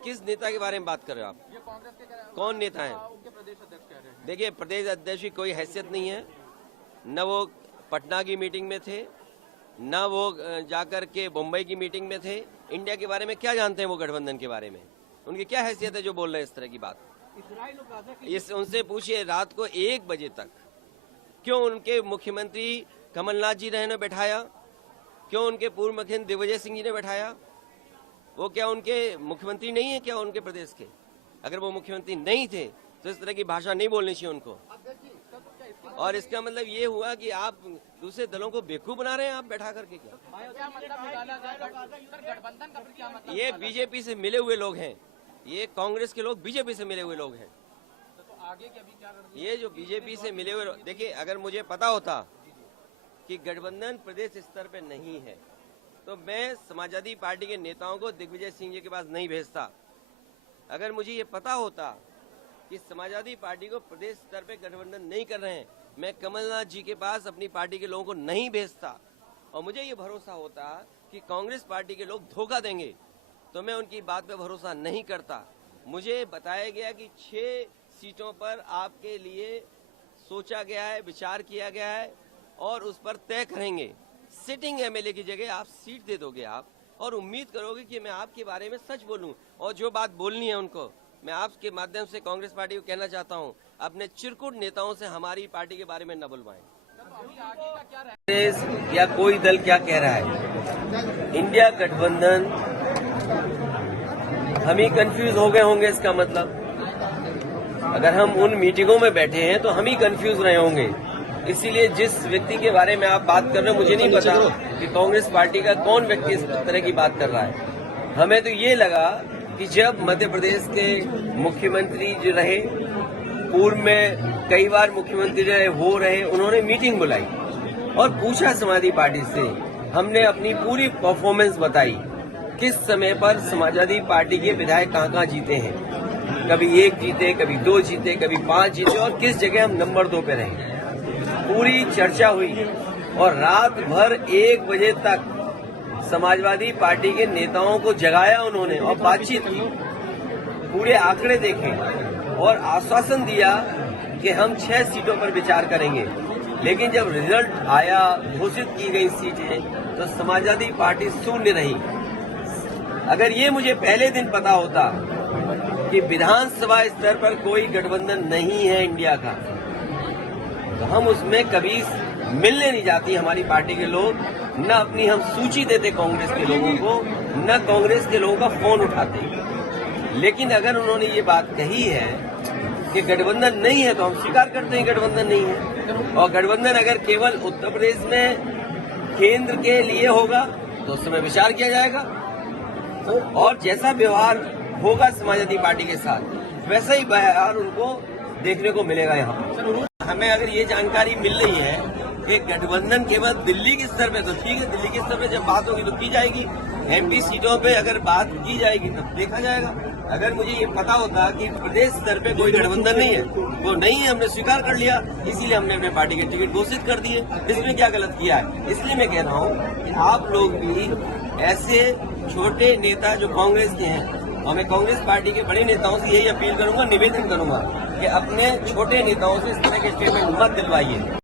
किस नेता के बारे में बात कर रहे हो आप? ये कांग्रेस के कौन नेता है? उनके प्रदेश अध्यक्ष कह रहे हैं। देखिए, प्रदेश अध्यक्ष की कोई हैसियत नहीं है। न वो पटना की मीटिंग में थे, न वो जाकर के मुंबई की मीटिंग में थे। इंडिया के बारे में क्या जानते हैं वो गठबंधन के बारे में? उनकी क्या हैसियत है जो बोल रहे हैं इस तरह की बात? इस उनसे पूछिए रात को 1 बजे तक क्यों उनके मुख्यमंत्री कमलनाथ जी ने बैठाया, क्यों उनके पूर्व मुख्यमंत्री दिग्विजय सिंह जी ने बैठाया? वो क्या उनके मुख्यमंत्री नहीं है क्या उनके प्रदेश के? अगर वो मुख्यमंत्री नहीं थे तो इस तरह की भाषा नहीं बोलनी चाहिए उनको। और इसका मतलब ये हुआ कि आप दूसरे दलों को बेवकूफ बना रहे हैं आप बैठा करके। क्या मतलब? ये बीजेपी से मिले हुए लोग हैं, ये कांग्रेस के लोग बीजेपी से मिले हुए लोग हैं। तो आगे की अभी क्या ये जो बीजेपी से मिले हुए, देखिए अगर मुझे पता होता कि गठबंधन प्रदेश स्तर पे नहीं है तो मैं समाजवादी पार्टी के नेताओं को दिग्विजय सिंह जी के पास नहीं भेजता। अगर मुझे ये पता होता कि समाजवादी पार्टी को प्रदेश स्तर पे गठबंधन नहीं कर रहे हैं, मैं कमलनाथ जी के पास अपनी पार्टी के लोगों को नहीं भेजता। और मुझे ये भरोसा होता कि कांग्रेस पार्टी के लोग धोखा देंगे तो मैं उनकी बात पे भरोसा नहीं करता। मुझे बताया गया कि 6 सीटों पर आपके लिए सोचा गया है, विचार किया गया है और उस पर तय करेंगे। सिटिंग एमएलए की जगह आप सीट दे दोगे आप और उम्मीद करोगे कि मैं आपके बारे में सच बोलूं। और जो बात बोलनी है उनको मैं आपके माध्यम से कांग्रेस पार्टी को कहना चाहता हूं, अपने चिरकुट नेताओं से हमारी पार्टी के बारे में न बुलवाएं। या कोई दल क्या कह रहा है, इंडिया गठबंधन, हम ही कंफ्यूज हो गए होंगे। इसका मतलब अगर हम उन मीटिंगों में बैठे हैं तो हम ही कंफ्यूज रहे होंगे। इसीलिए जिस व्यक्ति के बारे में आप बात कर रहे हो मुझे नहीं पता कि कांग्रेस पार्टी का कौन व्यक्ति इस तरह की बात कर रहा है। हमें तो ये लगा कि जब मध्य प्रदेश के मुख्यमंत्री जो रहे, पूर्व में कई बार मुख्यमंत्री रहे, वो रहे, उन्होंने मीटिंग बुलाई और पूछा समाजवादी पार्टी से। हमने अपनी पूरी परफॉर्मेंस बताई, किस समय पर समाजवादी पार्टी के विधायक कहाँ जीते हैं। कभी 1 जीते, कभी 2 जीते, कभी 5 जीते और किस जगह हम नंबर 2 पे रहे। पूरी चर्चा हुई और रात भर 1 बजे तक समाजवादी पार्टी के नेताओं को जगाया उन्होंने और बातचीत की, पूरे आंकड़े देखे और आश्वासन दिया कि हम 6 सीटों पर विचार करेंगे। लेकिन जब रिजल्ट आया, घोषित की गई सीटें, तो समाजवादी पार्टी शून्य रही। अगर ये मुझे पहले दिन पता होता कि विधानसभा स्तर पर कोई गठबंधन नहीं है इंडिया का, तो हम उसमें कभी मिलने नहीं जाती हमारी पार्टी के लोग, न अपनी हम सूची देते कांग्रेस के लोगों को, न कांग्रेस के लोगों का फोन उठाते। लेकिन अगर उन्होंने ये बात कही है कि गठबंधन नहीं है तो हम स्वीकार करते हैं गठबंधन नहीं है। और गठबंधन अगर केवल उत्तर प्रदेश में केंद्र के लिए होगा तो उस समय विचार किया जाएगा और जैसा व्यवहार होगा समाजवादी पार्टी के साथ वैसा ही व्यवहार उनको देखने को मिलेगा। यहाँ हमें अगर ये जानकारी मिल रही है कि गठबंधन केवल दिल्ली के स्तर पे, तो ठीक है, दिल्ली के स्तर पे जब बात होगी तो की जाएगी। एमपी सीटों पे अगर बात की जाएगी तब देखा जाएगा। अगर मुझे ये पता होता कि प्रदेश स्तर पे कोई गठबंधन नहीं है, वो नहीं है, हमने स्वीकार कर लिया, इसीलिए हमने अपने पार्टी के टिकट घोषित कर दिए। इसमें क्या गलत किया है? इसलिए मैं कह रहा हूँ कि आप लोग भी ऐसे छोटे नेता जो कांग्रेस के हैं, और मैं कांग्रेस पार्टी के बड़े नेताओं से यही अपील करूंगा, निवेदन करूंगा कि अपने छोटे नेताओं से इस तरह के स्टेटमेंट मत दिलवाइए।